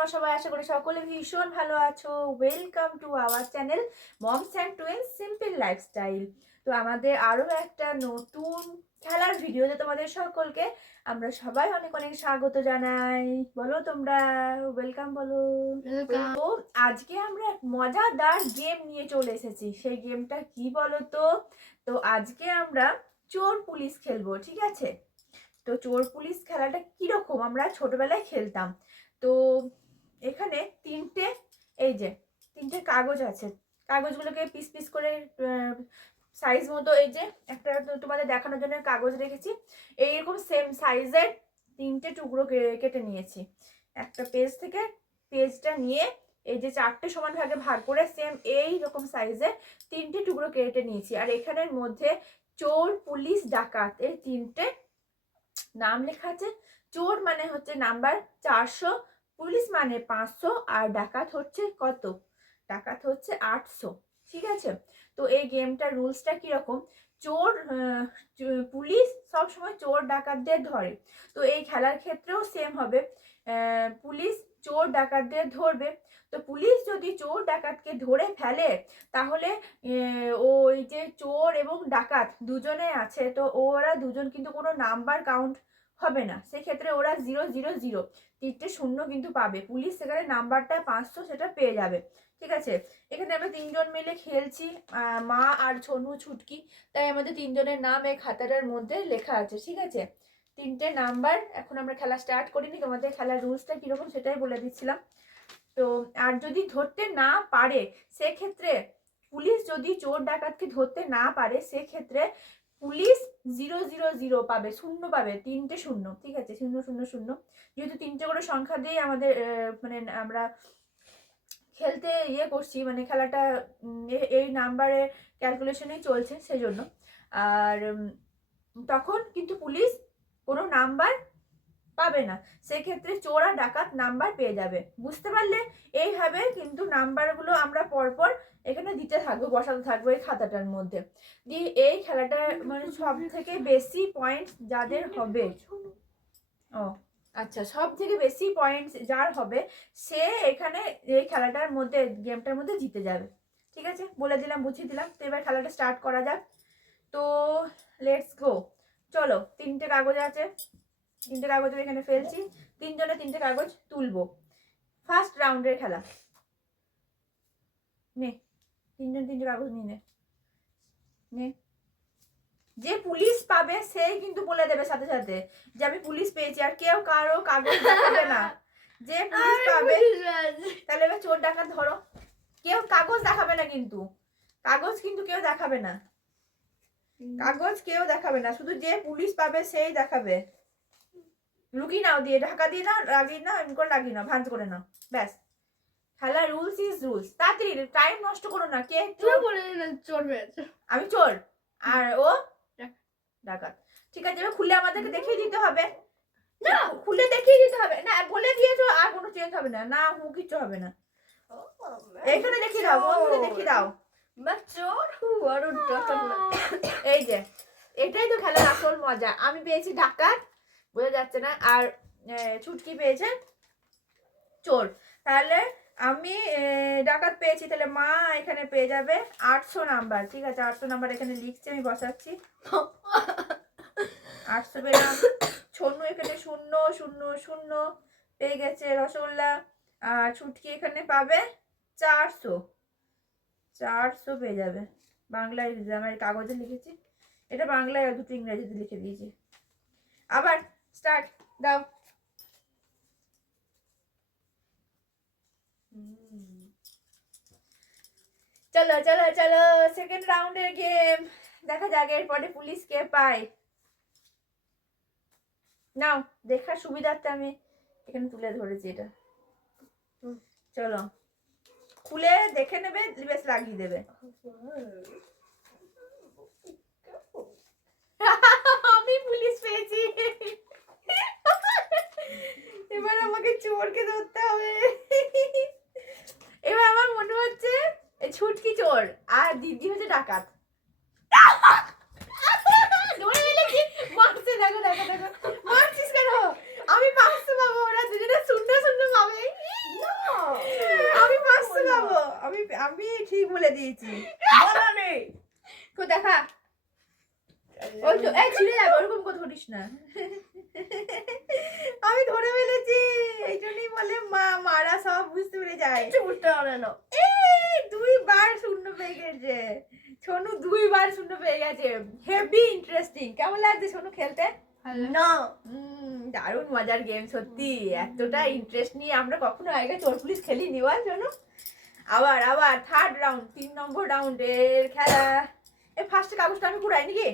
তোমরা সবাই? আশা করি সকলে ভীষণ ভালো আছো। Welcome to our channel moms and twins simple lifestyle. তো আমাদের আরও একটা নতুন খেলার ভিডিওতে তোমাদের সকলকে আমরা সবাই অনেক অনেক স্বাগত জানাই। বলো তোমরা ওয়েলকাম বলো। তো আজকে আমরা এক মজাদার গেম নিয়ে চলে এসেছি। সেই গেমটা কি বলো তো? তো আজকে আমরা চোর পুলিশ খেলবো, ঠিক আছে? তো চোর পুলিশ খেলাটা কিরকম আমরা ছোটবেলায় খেলতাম। তো এখানে তিনটে কাগজ আছে। কাগজগুলোকে পিস পিস করে সাইজ মতো এই যে একটা তোমাদের দেখানোর জন্য কাগজ রেখেছি। এইরকম সেম সাইজের তিনটে টুকরো কেটে নিয়েছি। একটা পেজ থেকে পেজটা নিয়ে এই যে চারটে সমান ভাগে ভাগ করে সেম এই রকম সাইজের তিনটে টুকরো কেটে নিয়েছি। আর এখানের মধ্যে চোর পুলিশ ডাকাত এই তিনটে নাম লেখা আছে। চোর মানে হচ্ছে নাম্বার 400, পুলিশ মানে 500, আর ডাকাত হচ্ছে কত? ডাকাত হচ্ছে 800, ঠিক আছে? তো এই গেমটার রুলসটা কিরকম? চোর পুলিশ সবসময় চোর ডাকাতদের ধরে। তো এই খেলার ক্ষেত্রেও সেম হবে। পুলিশ চোর ডাকাতদের ধরবে। তো পুলিশ যদি চোর ডাকাতকে ধরে ফেলে তাহলে ওই যে চোর এবং ডাকাত দুজনে আছে, তো ওরা দুজন কিন্তু কোনো নাম্বার কাউন্ট হবে না। সেক্ষেত্রে ওরা 000 তিনটে শূন্য কিন্তু পাবে। পুলিশ সেখানে নাম্বারটা 500 সেটা পেয়ে যাবে, ঠিক আছে? এখানে আমরা তিনজন মিলে খেলছি, মা আর ছোনু ছুটকি। তাই আমাদের তিনজনের নাম এই খাতাটার মধ্যে লেখা আছে, ঠিক আছে? তিনটে নাম্বার। এখন আমরা খেলা স্টার্ট করিনি, তোমাদের খেলার রুলসটা কিরকম সেটাই বলে দিচ্ছিলাম। তো আর যদি ধরতে না পারে সেক্ষেত্রে পুলিশ যদি চোর ডাকাতকে ধরতে না পারে সেক্ষেত্রে পুলিশ 000 পাবে, শূন্য পাবে, তিনটে শূন্য, ঠিক আছে? 000। যেহেতু তিনটে করে সংখ্যা দিয়ে আমাদের মানে আমরা খেলতে করছি, মানে খেলাটা এই নাম্বারে ক্যালকুলেশনেই চলছে সেজন্য। আর তখন কিন্তু পুলিশ কোনো নাম্বার পাবে না, সেক্ষেত্রে চোর আর ডাকাত নাম্বার পেয়ে যাবে। বুঝতে পারলে? এইভাবে কিন্তু নাম্বারগুলো আমরা পরপর এখানে দিতে থাকবো, বসাতে থাকবো এই খাতাটার মধ্যে। দিয়ে এই খেলাটা মানে সব থেকে বেশি পয়েন্ট যাদের হবে, ও আচ্ছা, সব থেকে বেশি পয়েন্ট যার হবে সে এখানে এই খেলাটার মধ্যে গেমটার মধ্যে জিতে যাবে, ঠিক আছে? বলে দিলাম, বুঝিয়ে দিলাম। তো এবার খেলাটা স্টার্ট করা যাক। তো লেটস গো। চলো, তিনটে কাগজ আছে, তিনটে কাগজ এখানে ফেলছি। তিনজনে তিনটে কাগজ তুলবো। ফার্স্ট রাউন্ডের খেলা। নে, তিনজন তিনটে কাগজ নিয়ে নে। যে পুলিশ পাবে সেই কিন্তু বলে দেবে সাথে সাথে যে আমি পুলিশ পেয়েছি, আর কেউ কারো কাগজ দেখাবে না। যে পুলিশ পাবে, তাহলে এবার চোর ডাকাত ধরো। কেউ কাগজ দেখাবে না কিন্তু, কাগজ কিন্তু কেউ দেখাবে না, কাগজ কেউ দেখাবে না, শুধু যে পুলিশ পাবে সেই দেখাবে। লুকিয়ে নাও, দিয়ে ঢাকা দিয়ে নাও, লাগিয়ে নাও, এমনি করে লাগিয়ে নাও, ভাঁজ করে নাও, ব্যাস। খেলা রুলস ইজ রুলস। তাড়াতাড়ি, টাইম নষ্ট করো না। কে চোর? আমি চোর আর ও ডাকাত, ঠিক আছে? এবার খুলে আমাদেরকে দেখিয়ে দিতে হবে। না, খুলে দেখিয়ে দিতে হবে না, বলে দিয়েছো আর কোনো চেঞ্জ হবে না। না হু কিচ্ছু হবে না। এখানে দেখিয়ে দাও, বন্ধুকে দেখিয়ে দাও। এই যে এটাই তো খেলার আসল মজা। আমি পেয়েছি ডাকাত, বোঝা যাচ্ছে না, আর ছুটকি পেয়েছে চোর। তাহলে আমি ডাকাত পেয়েছি, তাহলে মা এখানে পেয়ে যাবে 800 নাম্বার, ঠিক আছে? 800 নাম্বার এখানে লিখছি, আমি বসাচ্ছি। 800 পেলাম। ছোনু এখানে 000 পেয়ে গেছে রসগোল্লা। আর ছুটকি এখানে পাবে 400 পেয়ে যাবে। বাংলায় আমার কাগজে লিখেছি, এটা বাংলায় আর দুটো ইংরেজিতে লিখে দিয়েছি। আবার স্টার্ট দাও। চলো চলো চলো, সেকেন্ড রাউন্ডের গেম দেখা যাক এরপরে পুলিশ কে পায়। নাও, দেখার সুবিধার্থে আমি এখানে তুলে ধরেছি এটা। চলো, খুলে দেখে নেবে, বেশ লাগিয়ে দেবে। আমি পুলিশ পেয়েছি। এবার আমাকে চোরকে ধরতে হবে। এবার আমার মনে হচ্ছে ছুটকি চোর আর দিদি হচ্ছে ডাকাত। ধরে ফেলেছি, মারছে। দেখো দেখো দেখো, মারছিস কেন? আমি 500 পাবো, ওরা দুজনে 000 পাবে। ওই তো এই ছিঁড়ে যাবে, ওরকম কথা ধরিস না। আমি ধরে ফেলেছি, এই জন্যই বলে মারা সব বুঝতে পেরে যায়। কিছু বুঝতে পারে না। এই 2 বার শূন্য পেয়ে গেছে সোনু, 2 বার শূন্য পেয়ে গেছে। Heavy interesting. কেমন লাগছে সোনু খেলতে? না দারুণ মজার গেম সত্যি। এতটা ইন্টারেস্ট নিয়ে আমরা কখনো আগে চোর পুলিশ খেলিনি বল সোনু। আবার আবার 3rd রাউন্ড, 3 নম্বর রাউন্ডের খেলা। এই ফার্স্ট কাগজটা আমি কুড়াই নাকি?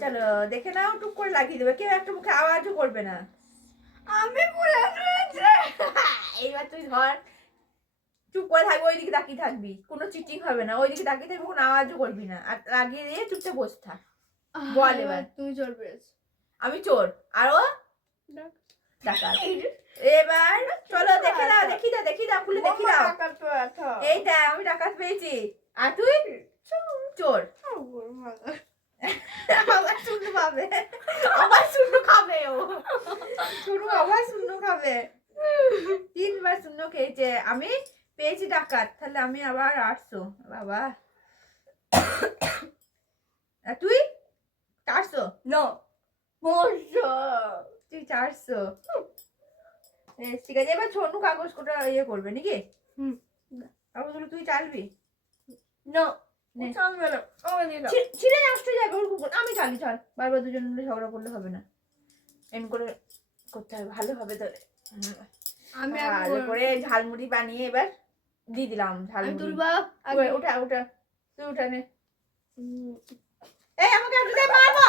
চলো দেখে নাও, টুক করে লাগিয়ে দেবে, কেউ একটা মুখে আওয়াজও করবে না। আমি ভুলে গেছি। এইবার তুই ধর, চুপ করে থাকবি, ওইদিকে তাকিয়ে থাকবি, কোনো চিটিং হবে না, ওইদিকে তাকিয়ে থাকবি, কোনো আওয়াজও করবি না, আর লাগিয়ে দিয়ে চুপচাপ বসে থাক। বল এবার। তুমি চোর পেয়েছো। আমি চোর আর ও ডাকাত। এবার চলো দেখে দাও, দেখি দাও খুলে দেখি দাও। এই দেখ আমি ডাকাত পেয়েছি আর তুই চোর। আবার শূন্য পাবে, আবার শূন্য খাবে ও। শুরু আবার শূন্য খাবে। 3 বার শূন্য খেয়েছে, আমি পেয়েছি ডাকাত, তাহলে আমি আবার 800 বাবা। আর তুই 400? না তুই 400। ঠিক আছে, এবার ছোনু কাগজ কোটা ইয়ে করবে নাকি? কাগজগুলো তুই চালবি? না নে। চালবে না, ছিঁড়ে নষ্ট হয়ে যাবে, ওরকম আমি চালি, চল। বারবার দুজন মিলে ঝগড়া করলে হবে না, এন করে করতে হবে ভালোভাবে ধরে। আমি ভালো করে ঝালমুড়ি বানিয়ে এবার দিয়ে দিলাম ঝালমুড়ি। তুলবা ওটা ওটা তুই উঠা নে। এই আমাকে একটু দে, মারবো।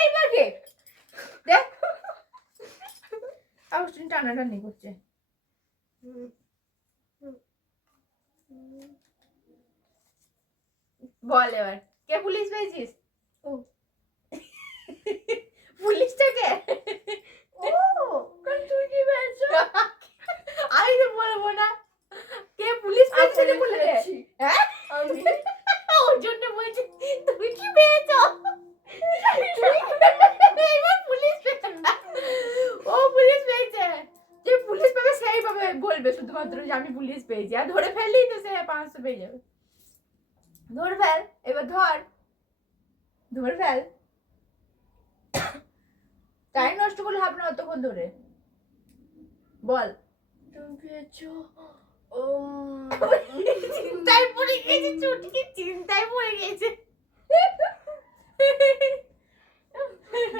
এইবার কে দেখ আউস্টিন টানাটানি করছে। বল এবার, কে পুলিশ পেয়েছিস? ও পুলিশটাকে তুই কি পেয়েছো? আমি তো বলবো না, কে পুলিশ পেয়েছে সেটা বলে দে। হ্যাঁ আমি ওর জন্য বলছি তুমি কি পেয়েছো। এইবার পুলিশ পেয়েছে, ও পুলিশ পেয়েছে। যে পুলিশ পাবে সেই পাবে, বলবে শুধুমাত্র যে আমি পুলিশ পেয়েছি, আর ধরে ফেললেই তো সে 500 পেয়ে যাবে। ধরে ফেল এবার, ধরে ফেল। টাইম নষ্ট করলে হবে না অতক্ষণ ধরে। বল। তুমি পেয়েছো। চিন্তায় পড়ে গেছে, চুটকি চিন্তায় পড়ে গেছে।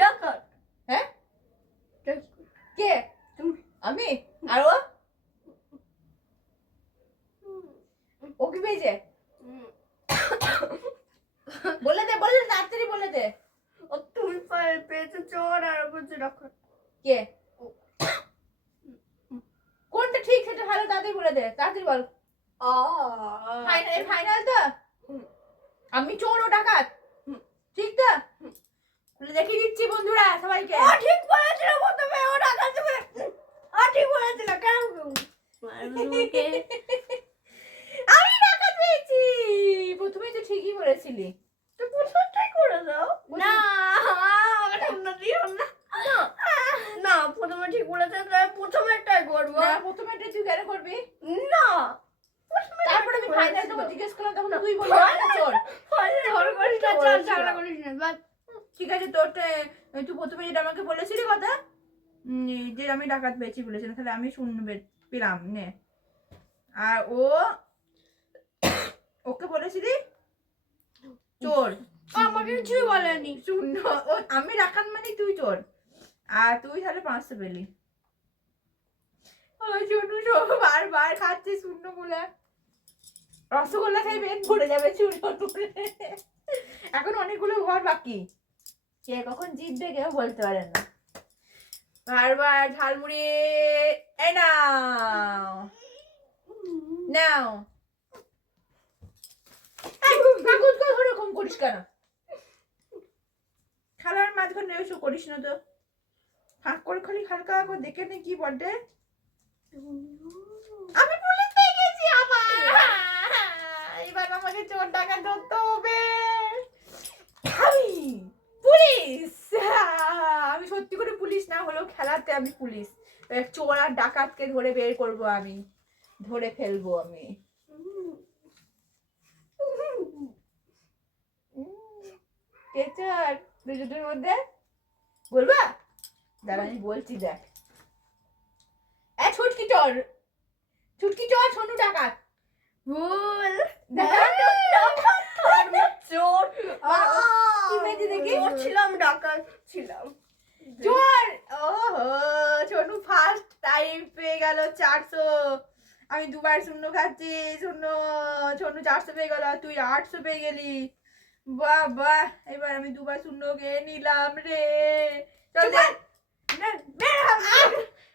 ডাকাত। হ্যাঁ কে? আমি আর ও কি পেয়েছে? বলে দে তাড়াতাড়ি বলে দে। ও তুমি পেয়েছো চোর আর বলছো ডাকাত। কে কোনটা ঠিক সেটা ভালো তাড়াতাড়ি বলে দে, তাড়াতাড়ি বল। ফাইনাল তো? আমি চোর ও ডাকাত, ঠিক তো? দেখিয়ে দিচ্ছি বন্ধুরা সবাইকে। ঠিক বলেছিল প্রথমে, ও ডাকাত তুমি। ঠিক বলেছিল কেন? আমি ডাকাত পেয়েছি। প্রথমেই তো ঠিকই বলেছিলি। তো প্রথমটাই করে দাও। না ওটা না দিও না। না প্রথমে ঠিক বলেছে, প্রথমেরটাই করবো। না প্রথমেটা তুই কেন করবি? না তারপরে আমি ফাইনাল তোকে জিজ্ঞেস করলাম, তখন তুই বললি চোর। ঝগড়া করিস না বাস। ঠিক আছে, তোরটা তুই প্রথমে যেটা আমাকে বলেছিলি কথা, যে আমি ডাকাত পেয়েছি বলেছিলাম, তাহলে আমি শূন্য পেলাম নে। আর ওকে বলেছিলি চোর। আমাকে কিছুই বলেনি। শূন্য। আমি ডাকাত মানে তুই চোর, আর তুই তাহলে 500 পেলি। বারবার খাচ্ছে শূন্য গুলা। রসগোল্লা খাই পেট ভরে যাবে চূর্ণ করে। এখন অনেকগুলো ঘর বাকি, কে কখন জিতবে কেউ বলতে পারে না। বারবার ঝালমুড়ি। এই নাও কাগজগুলো ওরকম করিস কেন? খেলার মাঝখানে এসব করিস না তো। ফাঁক করে খালি হালকা করে দেখে নে কি বটে। আমি পুলিশ পেয়ে গেছি আবার। এবার আমাকে চোর ডাকাত ধরতে হবে। আমি পুলিশ। আমি সত্যি করে পুলিশ না হলেও খেলাতে আমি পুলিশ। চোর আর ডাকাতকে ধরে বের করব, আমি ধরে ফেলবো আমি। দুজনের মধ্যে বলবা? দাঁড়া আমি বলছি, দেখ। ছুটকি চোর, ছুটকি চোর, সোনু ডাকাত। ভুল। দেখা চোর। কি পেয়েছি দেখি? চোর ছিলাম, ডাকাত ছিলাম। চোর। ওহো, সোনু ফার্স্ট টাইম পেয়ে গেল 400। আমি দুবার শূন্য খাচ্ছি, সোনু 400 পেয়ে গেল, তুই 800 পেয়ে গেলি। বাহ বাহ, এবার আমি দুবার শূন্য খেয়ে নিলাম রে। চল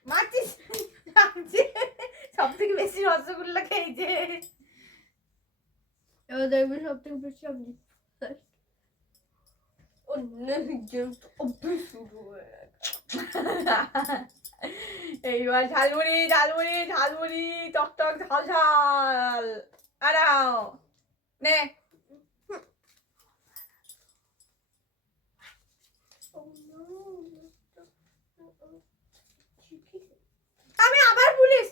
মারছিস, সব থেকে বেশি রসগোল্লা খেয়েছে। এবার দেখবি সব থেকে বেশি আমি এইবার ঝালমুড়ি, ঝালমুড়ি, ঝালমুড়ি, টক টক ঝাল ঝাল। আরাও নে। আমি আবার পুলিশ,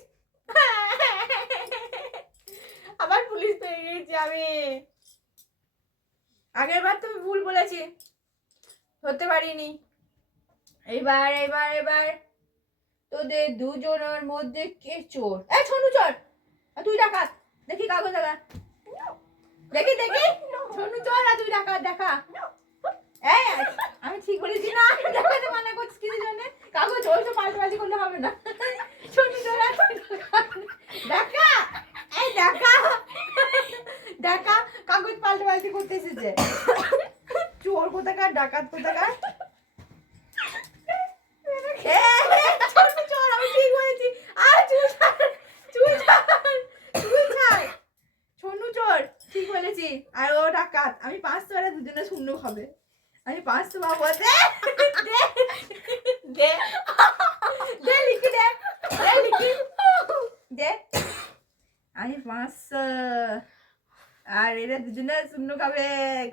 আবার পুলিশ পেয়ে গেছি আমি। আগের বার তুমি ভুল বলেছি, ধরতে পারিনি। এবার এবার এবার তোদের দুজনের মধ্যে কে চোর? সোনু চোর, আর তুই ডাকাত। দেখি কাগজ দেখা, দেখি দেখি। সোনু চোর আর তুই ডাকাত, দেখা। এই আমি ঠিক বলেছি না? দেখাতে মানা করছিস কিছু জন্য। কাগজ ওই তো পাল্টাপাল্টি করলে হবে না। সোনু চোর আর তুই ডাকাত। দেখা, এই দেখা, দেখা, কাগজ পাল্টাপাল্টি করতে এসেছে। চোর কোথাকার, ডাকাত কোথাকার। চোর, আমি ঠিক বলেছি। আর চুল ছাড়, চুল ছাড়, চুল ছাড়। সোনু চোর, ঠিক বলেছি। আর ও ডাকাত। আমি 500 আর দুজনে শূন্য খাবে। আমি 500 পাবো। দে দে দে দে, লিখি দে, দে লিখি দে। আমি 500 আর এরা দুজনে শূন্য খাবে।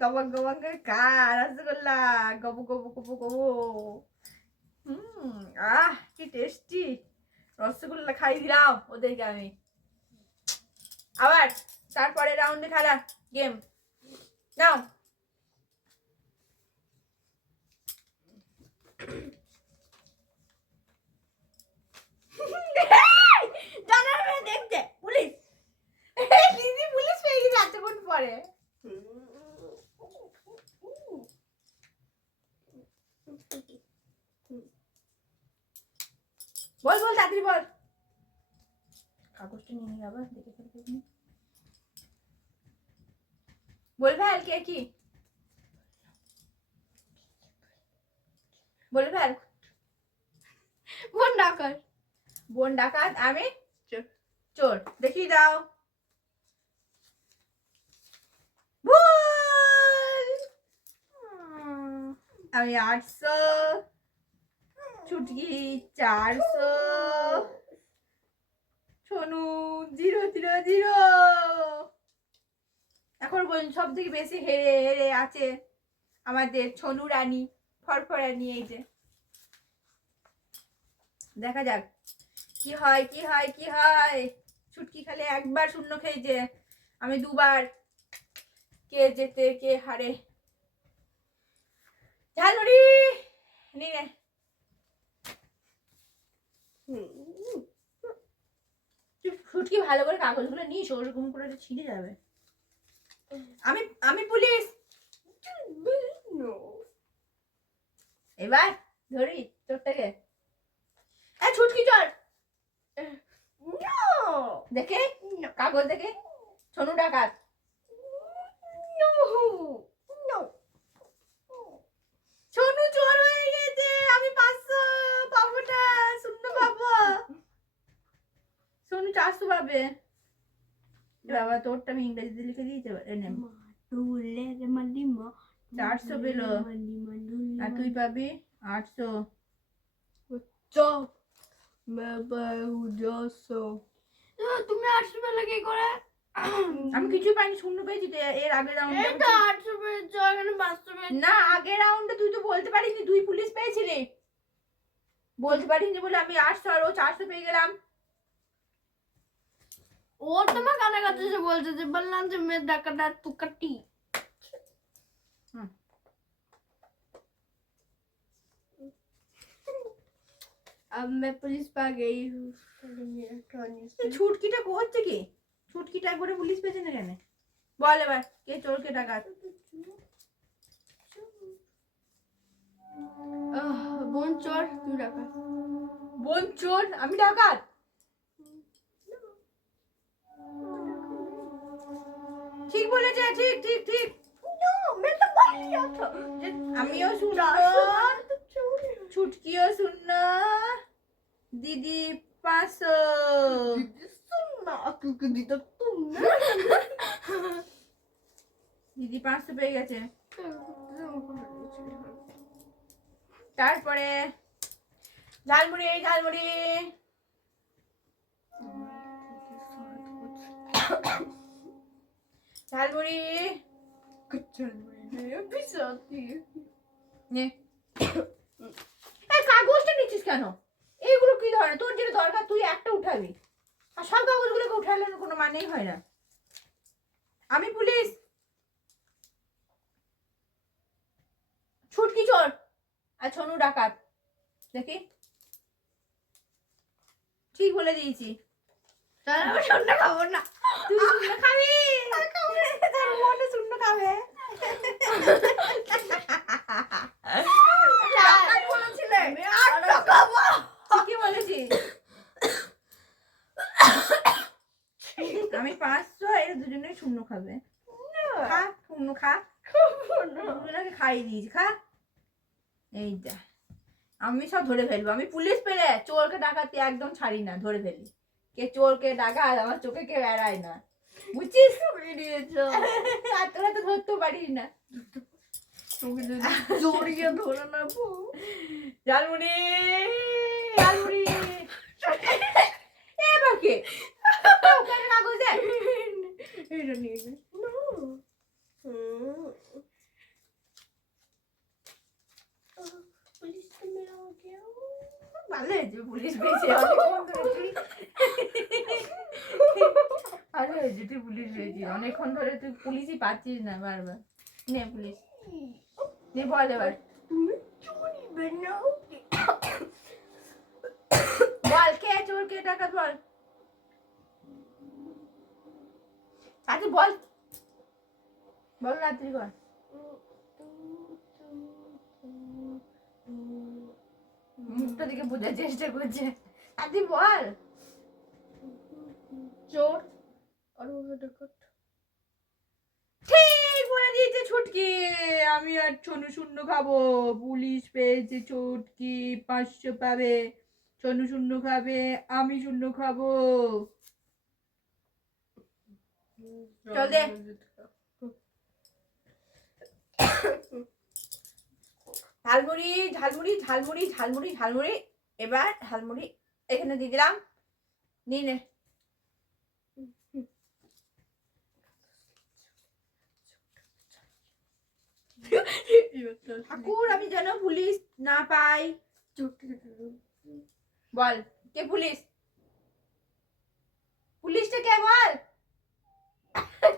গবক গবক করে খা রসগোল্লা, গবু গবু গবু গবু। আহ কি টেস্টি রসগোল্লা খাই দিলাম ওদেরকে আমি। আবার তারপরে রাউন্ডে খেলা গেম নাও। জানার মেয়ে দেখতে পুলিশ। দিদি পুলিশ পেয়ে গেছে এতক্ষণ পরে। বল বল তাড়াতাড়ি বল। কাগজটা নিয়ে আবার দেখে ফেলতে। বলবে আর কে কি বলবে? আর বোন ডাকাত। বোন ডাকাত, আমি চোর। চোর। দেখি দাও। ভুল। আমি 800, ছুটকি 400, সোনু 000। এখন বলুন সব থেকে বেশি হেরে হেরে আছে আমাদের সোনু রানী ফরফরানি। এই যে দেখা যাক কি হয় কি হয় কি হয়। ছুটকি খালি একবার শূন্য খেয়েছে, আমি দুবার। কে জেতে কে হারে? ঝালমুড়ি নিয়ে ছুটকি ভালো করে কাগজগুলো নিস, ওরকম করে ছিঁড়ে যাবে। আমি আমি পুলিশ। এবার ধরি চোরটাকে। ছুটকি চোর। দেখে কাগজ দেখে। সোনু ডাকাত। সোনু চোর হয়ে গেছে। আমি 500 পাবো না, শূন্য পাবো। সোনু 400 পাবে। বাবা তোরটা আমি ইংরেজিতে লিখে দিয়েছি। এনে 400 পেলো, আর তুই পাবি 800। তুমি 800 পেলে কি করে? আমি কিছুই পাইনি, শূন্য পেয়েছি তো এর আগের রাউন্ডে। এই তো 800 পেয়েছো, এখানে 500 পেয়েছো। না আগের রাউন্ডে তুই তো বলতে পারিসনি তুই পুলিশ পেয়েছিলি। বলতে পারিসনি বলে আমি 800 আর ও 400 পেয়ে গেলাম। ও তোমার কানে কাছে এসে বলছে যে বললাম যে মেয়ে ডাকাটা তুকাটি। अब मैं पुलिस पा गई हूँ पहले मेरा टर्न এই ছুটকিটা করছে কি? ছুটকিটা একবারে পুলিশ পেয়েছে না কেন? বল এবার কে চোর কে ডাকাত? বোন চোর তুই ডাকা বোন চোর আমি ডাকাত? ঠিক বলেছে, ঠিক ঠিক ঠিক। मैं तो बोल दिया था আমিও শুনবো, ছুটকিও শুনলো, দিদি 500। सुनना क्योंकि दीदा तुम দিদি 500 পেয়ে গেছে। তারপরে ঝালমুড়ি ঝালমুড়ি ঝালমুড়ি নে। এই কাগজটা নিচ্ছিস কেন? এইগুলো কি ধরনের? তোর যেটা দরকার তুই একটা উঠাবি, আর সব কাগজগুলোকে উঠালে কোনো মানেই হয় না। আমি পুলিশ, ছুটকি চোর আর ছনু ডাকাত। দেখি ঠিক বলে দিয়েছি। আমি শূন্য খাবো না তুই শূন্য খাবি? তোর মনে শূন্য খাবে। টাকাই বলেছিলে আমি 8 টাকা খাবো ঠিকই বলেছিস। আমি 500, এর দুজনে শূন্য খাবে। খা শূন্য খা, দুজনকে খাইয়ে দিয়েছি, খা। এইটা আমি সব ধরে ফেলবো। আমি পুলিশ পেলে চোরকে ডাকাতি একদম ছাড়ি না, ধরে ফেলি। কে চোরকে ডাকাত আমার চোখে কেউ এড়ায় না, বুঝছিস? আর তোরা তো ধরতেও পারিস না। জড়িয়ে ধরে নেবো ঝালমুড়ি ঝালমুড়ি এবার কে ওখানে কাগজে এটা নিয়ে নে पुलिस तो मेरा हो गया ভালো হয়েছে পুলিশ পেয়েছে, অনেকক্ষণ ধরে তুই ভালো হয়েছে তুই পুলিশ পেয়েছিস, অনেকক্ষণ ধরে তুই পুলিশই পাচ্ছিস না বারবার। নে পুলিশ নে, বল এবার তুমি চুরি বানাওগে বল কে চোর কে ডাকাত বল, আচ্ছা বল বল রাত্রি বল। মুখটা দিকে বোঝার চেষ্টা করছে, আদি বল। চোর আর ওরা ডাকাত ঠিক বলে দিয়েছে ছুটকি। আমি আর ছনু শূন্য খাবো। পুলিশ পেয়েছে, ছুটকি 500 পাবে, ছনু শূন্য খাবে, আমি শূন্য খাবো। চল দে। ঝালমুড়ি ঝালমুড়ি ঝালমুড়ি ঝালমুড়ি ঝালমুড়ি, এবার ঝালমুড়ি এখানে দিয়ে দিলাম, নিয়ে নে। ঠাকুর আমি যেন পুলিশ না পাই। বল কে পুলিশ? পুলিশটা কে বল?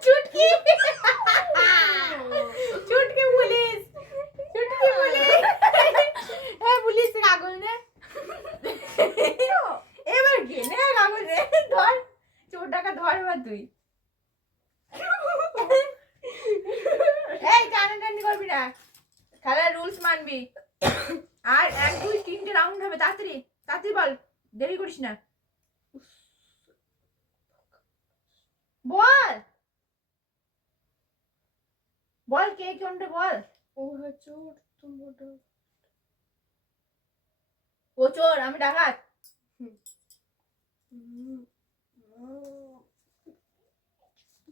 Chhutki Chhutki police, Chhutki police. হ্যাঁ পুলিশ কাগজ নে, এবার কে নে কাগজ নে, ধর চোর টাকা ধর এবার তুই। এই টানাটানি করবি না, খেলার রুলস মানবি। আর 1 2 3টে রাউন্ড হবে, তাড়াতাড়ি তাড়াতাড়ি বল, দেরি করিস না। বল বল কে কোনটা বল। ওরা চোর তোমরা ও চোর আমি ডাকাত।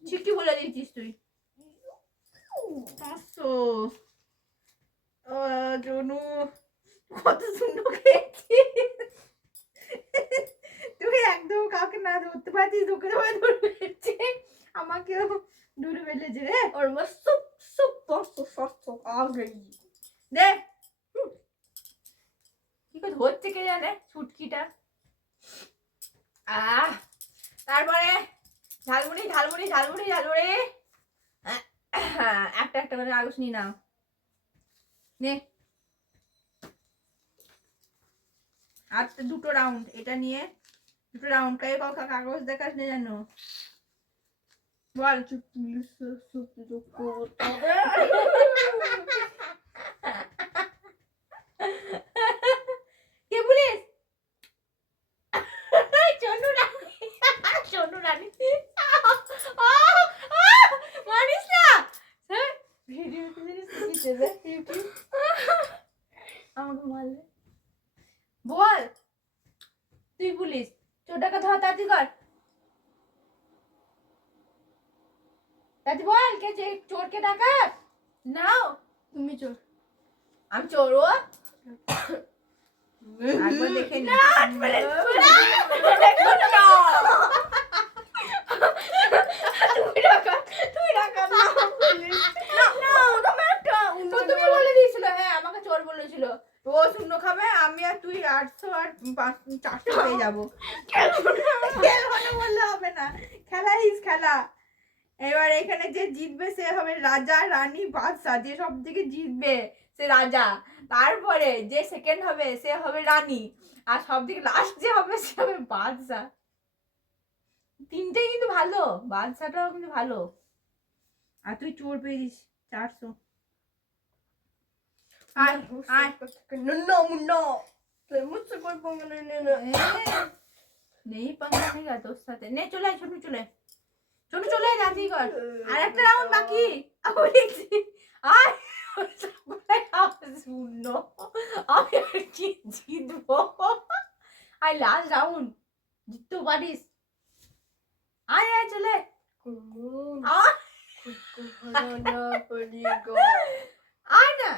ঠিকই বলে দিয়েছিস তুই। 500 জনু কত সুন্দর খেয়েছিস তুই, একদম কাউকে না ধরতে পারছিস, তোকে সবাই ধরে ফেলছে, আমাকেও ধরে ফেলেছে রে। और मैं सब सब सब आ गई দে কি করে ধরছে কে জানে ছুটকিটা। তারপরে ঝালমুড়ি ঝালমুড়ি ঝালমুড়ি ঝালমুড়ি, একটা একটা করে কাগজ নিয়ে নাও, নে। আর তো দুটো রাউন্ড, এটা নিয়ে দুটো রাউন্ড কাগজ দেখাস না জানো বল। পুলিশের সাথে যোগ করতে হবে। কে পুলিশ? চনু রানী, চনু রানী মানিস না ভিডিও আমাকে মারলে। বল তুই পুলিশ, চোরটাকে ধর, তাড়াতাড়ি কর, তাড়াতাড়ি বল কে চোরকে ডাকাত। নাও তুমি চোর। আমি চোর, ও একবার দেখে নি। তুই ডাকাত না, পুলিশ। না, তুমি একটা তো তুমি বলে দিয়েছিল, হ্যাঁ আমাকে চোর বলেছিল। ও শূন্য খাবে, আমি আর তুই 800 আর 400 পেয়ে যাবো। খেলবো বললে হবে না, খেলা ইস খেলা। এবার এখানে যে জিতবে সে হবে রাজা, রানী, বাদশা। যে সব থেকে জিতবে সে রাজা, তারপরে যে সেকেন্ড হবে সে হবে রানী, আর সব থেকে লাস্ট যে হবে সে হবে বাদশা। তিনটেই কিন্তু ভালো, বাদশাটাও কিন্তু ভালো। আর তুই চোর পেয়েছিস 400। আয় আয়, No, no. मुझसे कोई पंगा नहीं लेना। নেই পাঙ্গা নেই তোর সাথে। নে চলে আয় ছোটু, চলে ছোটু, চলে আয় রাজি কর। আর একটা রাউন্ড বাকি। বলেছি আয় শূন্য, আমি আর কি জিতবো। আয় লাস্ট রাউন্ড, জিততেও পারিস। আয় আয় চলে আয়, खुद को हराना पड़ेगा। আয় না।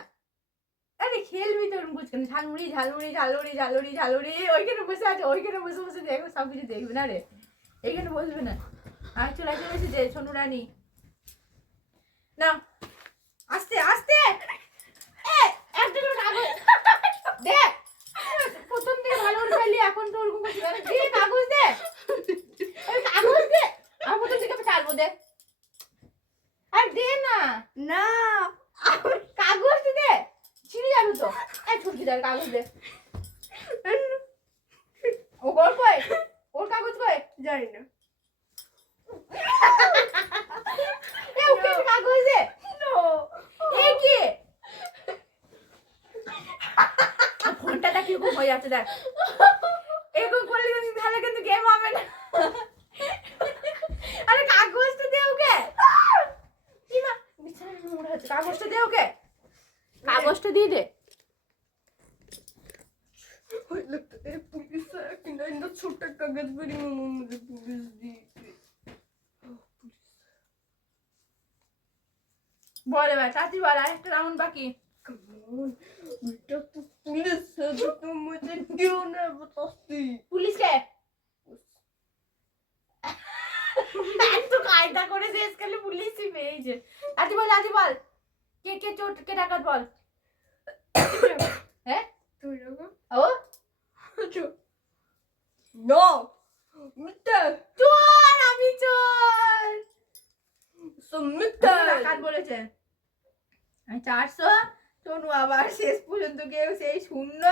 আরে খেলবি তো ওরকম বুঝকেন, ঝালমুড়ি ঝালমুড়ি ঝালুড়ি ঝালুড়ি ঝালুড়ি। ওইখানে বসে আছে, ওইখানে বসে বসে দেখবে, সব কিছু দেখবে না রে, এইখানে বসবে না। আর চলে চলে এসেছে সোনু রানী। না আস্তে আস্তে, একটা করে কাগজ দে। প্রথম থেকে ভালো করে খেলি, এখন তো ওরকম করছিস। দে কাগজ দে, ওই কাগজ দে। আমি প্রথম থেকে চালবো, দে আর দে না। ना, কাগজ দে, ছিঁড়ে যাবে তো। এই ছুটকি যার কাগজ দে। ও ওর কই, ওর কাগজ কই? जाए ना। এ ওকে একটা কাগজ দে। No. এ কি ফোনটা কিরকম হয়ে যাচ্ছে দেখ, এরকম করলে কিন্তু তাহলে কিন্তু গেম হবে না। আরে কাগজটা দে ওকে। কি মা বিছানা মোড়া হচ্ছে, কাগজটা দে ওকে, কাগজটা দিয়ে দে। लगता है पुलिस है कि ना, इतना छोटा कागज बड़ी मम्मा मुझे पुलिस दी। বল এবার তাড়াতাড়ি বল, আর একটা রাউন্ড বাকি। कमोन, बेटा तो पुलिस है तो तुम मुझे क्यों ना बताती? পুলিশকে এত কায়দা করে শেষ করলে পুলিশই পেয়েছে। আদি বল, আদি বল, কে কে চোর কে ডাকাত বল। হ্যাঁ तू लोगों ও जो नो मिस्टर চোর, আমি চোর। मिस्टर ডাকাত বলেছে। 400, সোনু আবার শেষ পর্যন্ত কেউ সেই শূন্য,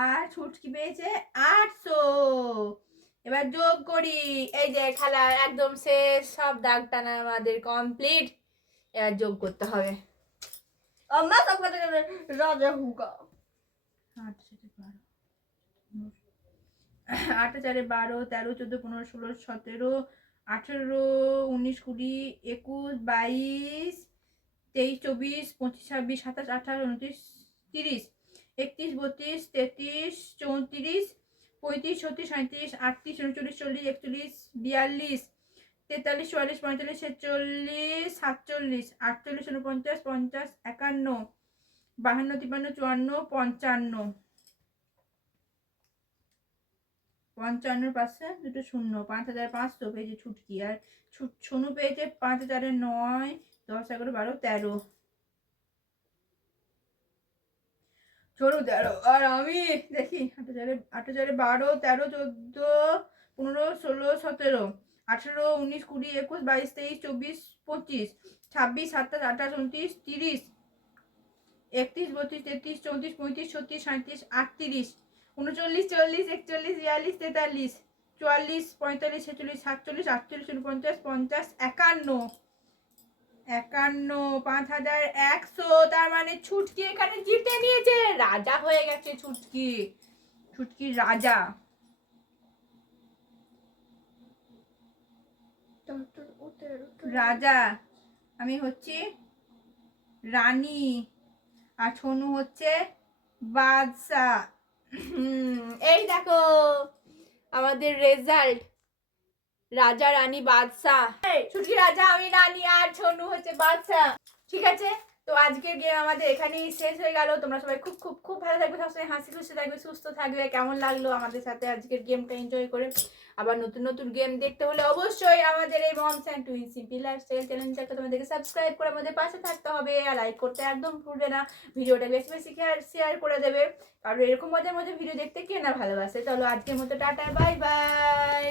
আর ছুটকি পেয়েছে 800। এবার যোগ করি, এই যে খেলা একদম শেষ, সব দাগ টানা আমাদের কমপ্লিট। এবার যোগ করতে হবে। अब मैं सबका राजा होगा। 8 4 12 13 14 15 16 17 18 19 20 21 22 23 24 25 26 27 28 29 30 31 32 33 34 35 36 37 38 39 40 41 42 43 44 45 46 47 48 49 50 51 52 53 54 55 পাশে দুটো শূন্য, 5500 পেয়েছে ছুটকি। আর সোনু পেয়েছে 5 4 9 10 11 12 13। চলো 13, আর আমি দেখি 8 4 12 13 14 15 16 17 18 19 20 21 22 23 24 25 26 27 28 29 30 31 32 33 34 35 36 37 38 39, 40, 41, 42, 43, 44, 45, 46, 47, 48, 49, 50, 51, 5100, তার মানে ছুটকি এখানে জিতে নিয়েছে, রাজা হয়ে গেছে ছুটকি, ছুটকি রাজা। রাজা, আমি হচ্ছি রানী, আর ছনু হচ্ছে বাদশা। এই দেখো আমাদের রেজাল্ট, রাজা রানী বাদশা। ছুটকি রাজা, আমি রানী, আর ছনু হচ্ছে বাদশা। ঠিক আছে, তো আজকের গেম আমাদের এখানেই শেষ হয়ে গেল। তোমরা সবাই খুব খুব খুব ভালো থাকবে, সবসময় হাসি খুশি থাকবে, সুস্থ থাকবে। কেমন লাগলো আমাদের সাথে আজকের গেমটা এনজয় করে? আবার নতুন নতুন গেম দেখতে হলে অবশ্যই আমাদের এই moms and twin simple lifestyle চ্যানেলটাকে তোমাদেরকে সাবস্ক্রাইব করে আমাদের পাশে থাকতে হবে, আর লাইক করতে একদম ভুলবে না। ভিডিওটা বেশি বেশি শেয়ার করে দেবে, কারণ এরকম মজার মজার ভিডিও দেখতে কে না ভালোবাসে। চলো আজকের মতো টাটা, বাই বাই।